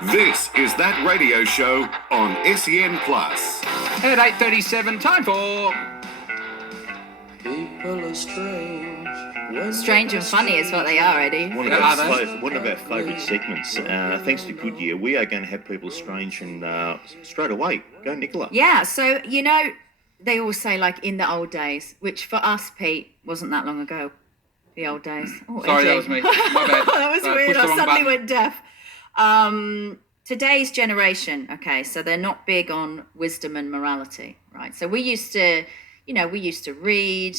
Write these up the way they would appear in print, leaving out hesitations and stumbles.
This is That Radio Show on SEN Plus. At 8:37, time for... People are strange. Strange and funny is what they are, Eddie. One of our favourite segments. Thanks to Goodyear, we are going to have people strange and straight away. Go, Nicola. Yeah, so, they always say, like, in the old days, which for us, Pete, wasn't that long ago. The old days. Oh, Sorry, Eddie. that was me. My bad. That was weird. pushed the I wrong suddenly button. went deaf. Today's generation, okay, so they're not big on wisdom and morality, right? So we used to read,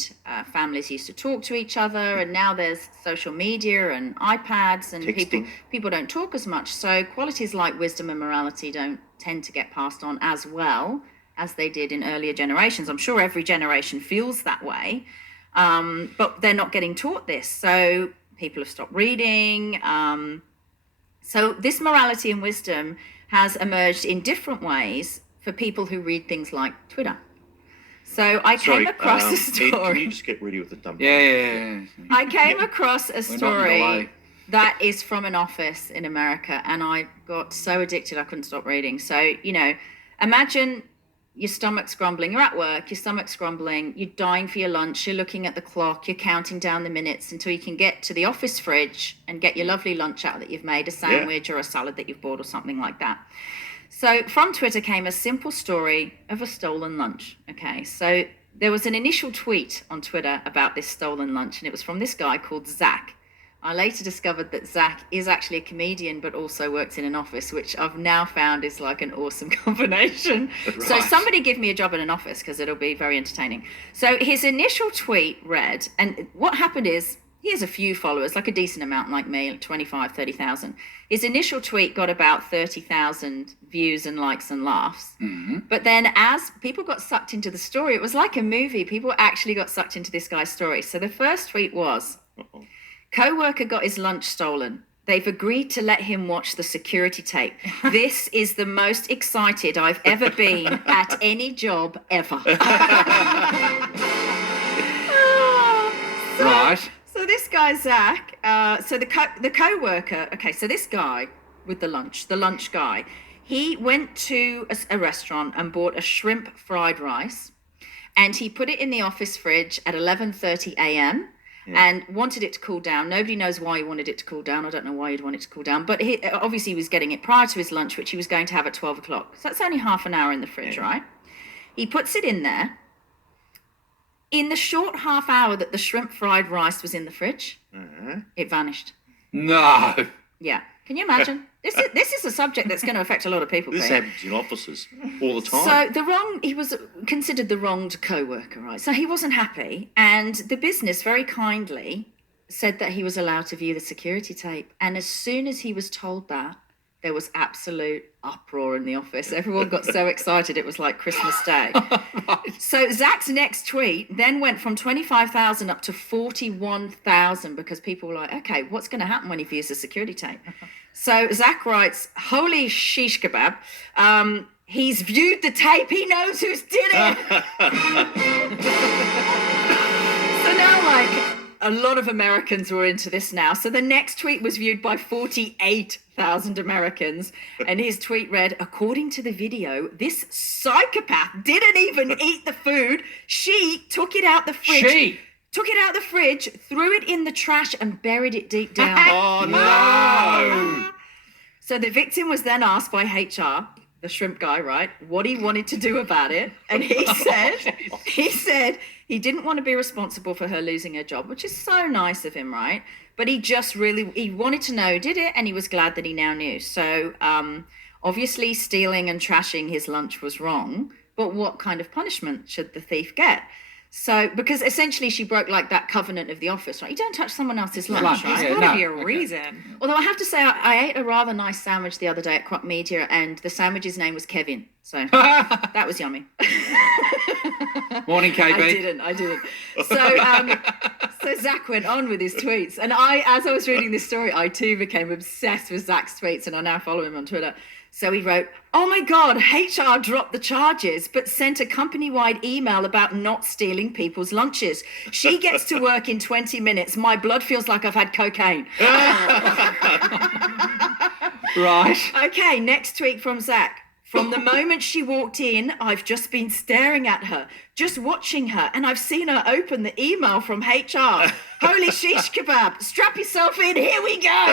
families used to talk to each other, and now there's social media and iPads, and people don't talk as much. So qualities like wisdom and morality don't tend to get passed on as well as they did in earlier generations. I'm sure every generation feels that way, but they're not getting taught this. So people have stopped reading. So this morality and wisdom has emerged in different ways for people who read things like Twitter. So I came across a story. Ed, can you just get ready with the dump? Yeah. I came across a We're not in story delay. that is from an office in America, and I got so addicted I couldn't stop reading. So, imagine your stomach's grumbling. You're at work, your stomach's grumbling, you're dying for your lunch, you're looking at the clock, you're counting down the minutes until you can get to the office fridge and get your lovely lunch out that you've made, a sandwich or a salad that you've bought or something like that. So from Twitter came a simple story of a stolen lunch. Okay, so there was an initial tweet on Twitter about this stolen lunch, and it was from this guy called Zach. I later discovered that Zach is actually a comedian, but also works in an office, which I've now found is like an awesome combination. Right. So somebody give me a job in an office because it'll be very entertaining. So his initial tweet read, and what happened is, he has a few followers, like a decent amount like me, like 25, 30,000. His initial tweet got about 30,000 views and likes and laughs. Mm-hmm. But then as people got sucked into the story, it was like a movie. People actually got sucked into this guy's story. So the first tweet was, co-worker got his lunch stolen. They've agreed to let him watch the security tape. This is the most excited I've ever been at any job ever. Right. So this guy, Zach, the co-worker, okay, so this guy with the lunch guy, he went to a restaurant and bought a shrimp fried rice, and he put it in the office fridge at 11:30 a.m. and wanted it to cool down. Nobody knows why he wanted it to cool down. I don't know why he'd want it to cool down, but he obviously was getting it prior to his lunch, which he was going to have at 12 o'clock. So that's only half an hour in the fridge, right? He puts it in there. In the short half hour that the shrimp fried rice was in the fridge, it vanished. No. Yeah. Can you imagine? This is a subject that's going to affect a lot of people. This Pete. happens in offices all the time. So he was considered the wronged co-worker, right? So he wasn't happy, and the business very kindly said that he was allowed to view the security tape. And as soon as he was told that, there was absolute uproar in the office. Everyone got so excited, it was like Christmas Day. Right. So Zach's next tweet then went from 25,000 up to 41,000 because people were like, okay, what's going to happen when he views the security tape? So Zach writes, holy shish kebab. He's viewed the tape. He knows who's did it. So now, like, a lot of Americans were into this now. So the next tweet was viewed by 48,000 Americans. And his tweet read, according to the video, this psychopath didn't even eat the food. She took it out the fridge. Took it out the fridge, threw it in the trash, and buried it deep down. Oh, no. So the victim was then asked by HR, the shrimp guy, right, what he wanted to do about it. And he said he didn't want to be responsible for her losing her job, which is so nice of him, right? But he wanted to know, did it? And he was glad that he now knew. So obviously stealing and trashing his lunch was wrong, but what kind of punishment should the thief get? So, because essentially she broke like that covenant of the office, right? You don't touch someone else's lunch, right? There's got to be a reason. Although I have to say, I ate a rather nice sandwich the other day at Crop Media, and the sandwich's name was Kevin. So that was yummy. Morning, KB. I didn't. So Zach went on with his tweets. And as I was reading this story, I too became obsessed with Zach's tweets, and I now follow him on Twitter. So he wrote, oh my God, HR dropped the charges, but sent a company-wide email about not stealing people's lunches. She gets to work in 20 minutes. My blood feels like I've had cocaine. Right. Okay, next tweet from Zach. From the moment she walked in, I've just been staring at her, just watching her, and I've seen her open the email from HR. Holy shish kebab, strap yourself in, here we go.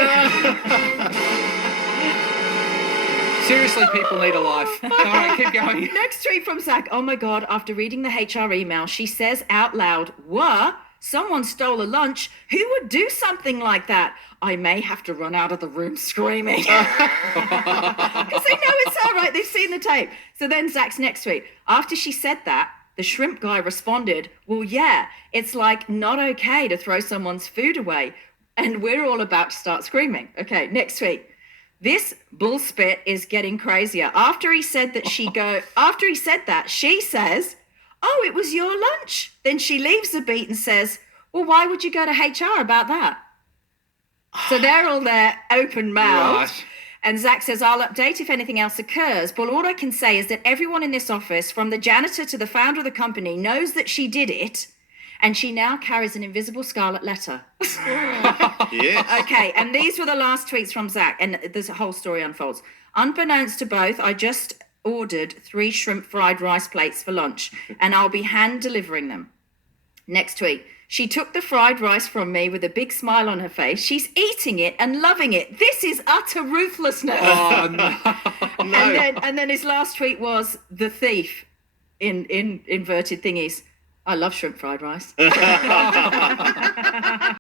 Seriously, people need a life. All right, keep going. Next tweet from Zach. Oh my God, after reading the HR email, she says out loud, "What? Someone stole a lunch? Who would do something like that? I may have to run out of the room screaming." Because they know it's her, right? They've seen the tape. So then Zach's next tweet. After she said that, the shrimp guy responded, "Well, yeah, it's like not okay to throw someone's food away." And we're all about to start screaming. Okay, next tweet. This bullspit is getting crazier. After he said that, she says, "Oh, it was your lunch." Then she leaves the beat and says, "Well, why would you go to HR about that?" So they're all there, open mouthed. Right. And Zach says, "I'll update if anything else occurs. But all I can say is that everyone in this office, from the janitor to the founder of the company, knows that she did it. And she now carries an invisible scarlet letter." Yes. Okay, and these were the last tweets from Zach, and this whole story unfolds. Unbeknownst to both, I just ordered 3 shrimp fried rice plates for lunch, and I'll be hand delivering them. Next tweet. She took the fried rice from me with a big smile on her face. She's eating it and loving it. This is utter ruthlessness. Oh, no. And then his last tweet was the thief in inverted thingies. I love shrimp fried rice.